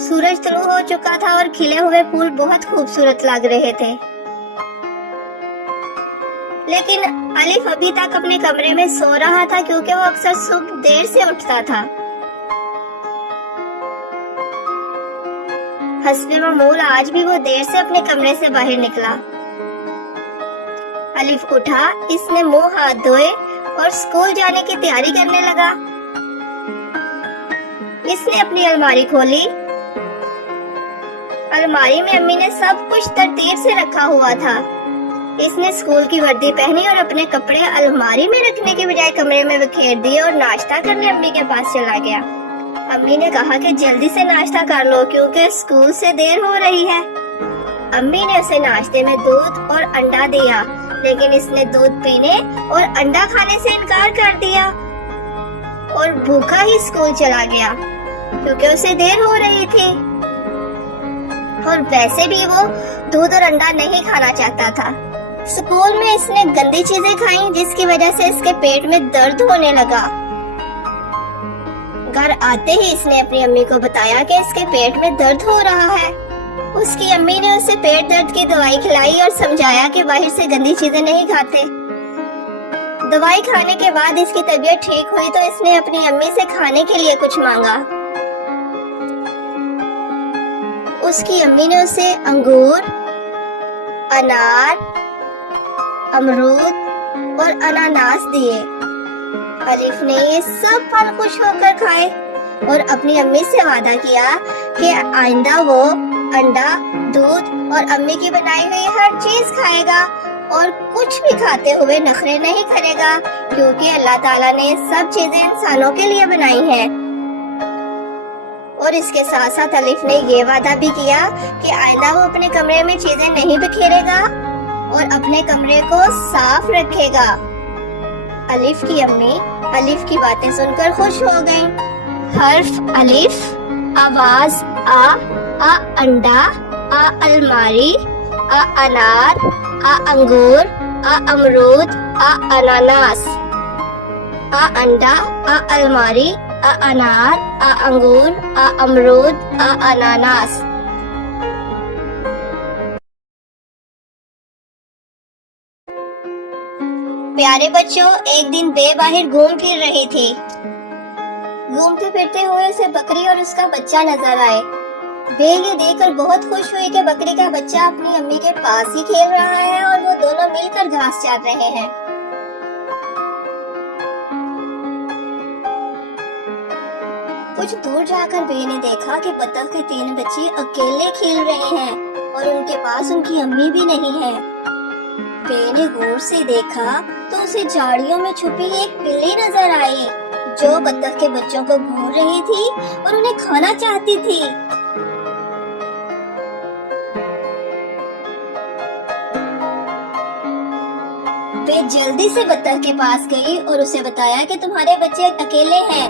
सूरज शुरू हो चुका था और खिले हुए फूल बहुत खूबसूरत लग रहे थे, लेकिन अलिफ अभी तक अपने कमरे में सो रहा था क्योंकि वो अक्सर सुबह देर से उठता था। हस्बे मामूल आज भी वो देर से अपने कमरे से बाहर निकला। अलिफ उठा, इसने मुंह हाथ धोए और स्कूल जाने की तैयारी करने लगा। इसने अपनी अलमारी खोली। अलमारी में अम्मी ने सब कुछ तरतीब से रखा हुआ था। इसने स्कूल की वर्दी पहनी और अपने कपड़े अलमारी में रखने के बजाय कमरे में बिखेर दिए और नाश्ता करने अम्मी के पास चला गया। अम्मी ने कहा कि जल्दी से नाश्ता कर लो क्योंकि स्कूल से देर हो रही है। अम्मी ने उसे नाश्ते में दूध और अंडा दिया, लेकिन इसने दूध पीने और अंडा खाने से इनकार कर दिया और भूखा ही स्कूल चला गया क्योंकि उसे देर हो रही थी और वैसे भी वो दूध और अंडा नहीं खाना चाहता था। स्कूल में इसने गंदी चीजें खाई जिसकी वजह से इसके पेट में दर्द होने लगा। घर आते ही इसने अपनी अम्मी को बताया कि इसके पेट में दर्द हो रहा है। उसकी अम्मी ने उसे पेट दर्द की दवाई खिलाई और समझाया कि बाहर से गंदी चीजें नहीं खाते। दवाई खाने के बाद इसकी तबीयत ठीक हुई तो इसने अपनी अम्मी से खाने के लिए कुछ मांगा। उसकी अम्मी ने उसे अंगूर, अनार, अमरूद और अनानास दिए। अलिफ ने ये सब फल खुश होकर खाए और अपनी अम्मी से वादा किया कि आइंदा वो अंडा, दूध और अम्मी की बनाई हुई हर चीज खाएगा और कुछ भी खाते हुए नखरे नहीं करेगा क्योंकि अल्लाह ताला ने सब चीजें इंसानों के लिए बनाई हैं। और इसके साथ साथ अलिफ ने ये वादा भी किया कि आइंदा वो अपने कमरे में चीजें नहीं बिखेरेगा और अपने कमरे को साफ रखेगा। अलिफ की अम्मी अलिफ की बातें सुनकर खुश हो गईं। हर्फ अलिफ, आवाज आ अंडा, आ अलमारी, आ अनार, आ अंगूर, आ अमरूद, आ अनानास। आ अंडा, आ अलमारी, आ अनार, आ अंगूर, आ अमरूद, आ अनानास। प्यारे बच्चों, एक दिन बे बाहर घूम फिर रही थी। घूमते फिरते हुए उसे बकरी और उसका बच्चा नजर आए। बे ये देखकर बहुत खुश हुई कि बकरी का बच्चा अपनी अम्मी के पास ही खेल रहा है और वो दोनों मिलकर घास चाट रहे हैं। कुछ दूर जाकर बे ने देखा कि बतख के 3 बच्चे अकेले खेल रहे हैं और उनके पास उनकी अम्मी भी नहीं है। बे ने गौर से देखा तो उसे झाड़ियों में छुपी एक बिल्ली नजर आई जो बतख के बच्चों को घूर रही थी और उन्हें खाना चाहती थी। बे जल्दी से बतख के पास गई और उसे बताया कि तुम्हारे बच्चे अकेले हैं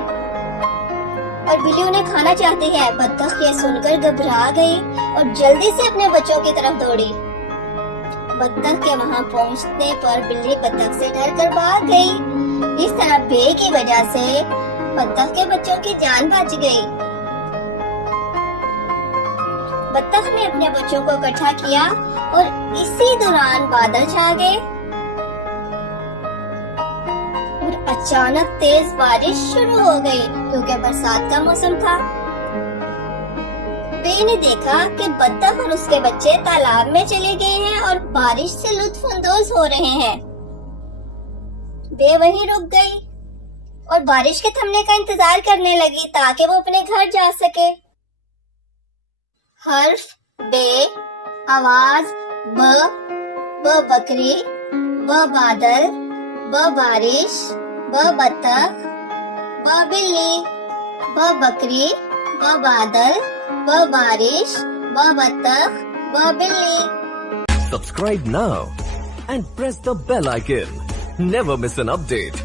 और बिल्ली उन्हें खाना चाहती है। बतख ये सुनकर घबरा गई और जल्दी से अपने बच्चों की तरफ दौड़ी। बतख के वहां पहुंचने पर बिल्ली बतख से डरकर भाग गई। इस तरह बे की वजह से बतख के बच्चों की जान बच गई। बतख ने अपने बच्चों को इकट्ठा किया और इसी दौरान बादल छा गए और अचानक तेज बारिश शुरू हो गई क्योंकि बरसात का मौसम था। बे ने देखा कि बतख और उसके बच्चे तालाब में चले गए हैं और बारिश से लुत्फानंदोज हो रहे हैं। बे वहीं रुक गई और बारिश के थमने का इंतजार करने लगी ताकि वो अपने घर जा सके। हर्फ बे, आवाज ब बकरी, ब बादल, ब बारिश, ब बतख, ब बिल्ली, ब बकरी, ब बादल, ब बारिश, ब बतख, ब बिल्ली। Subscribe now and press the bell icon. Never miss an update.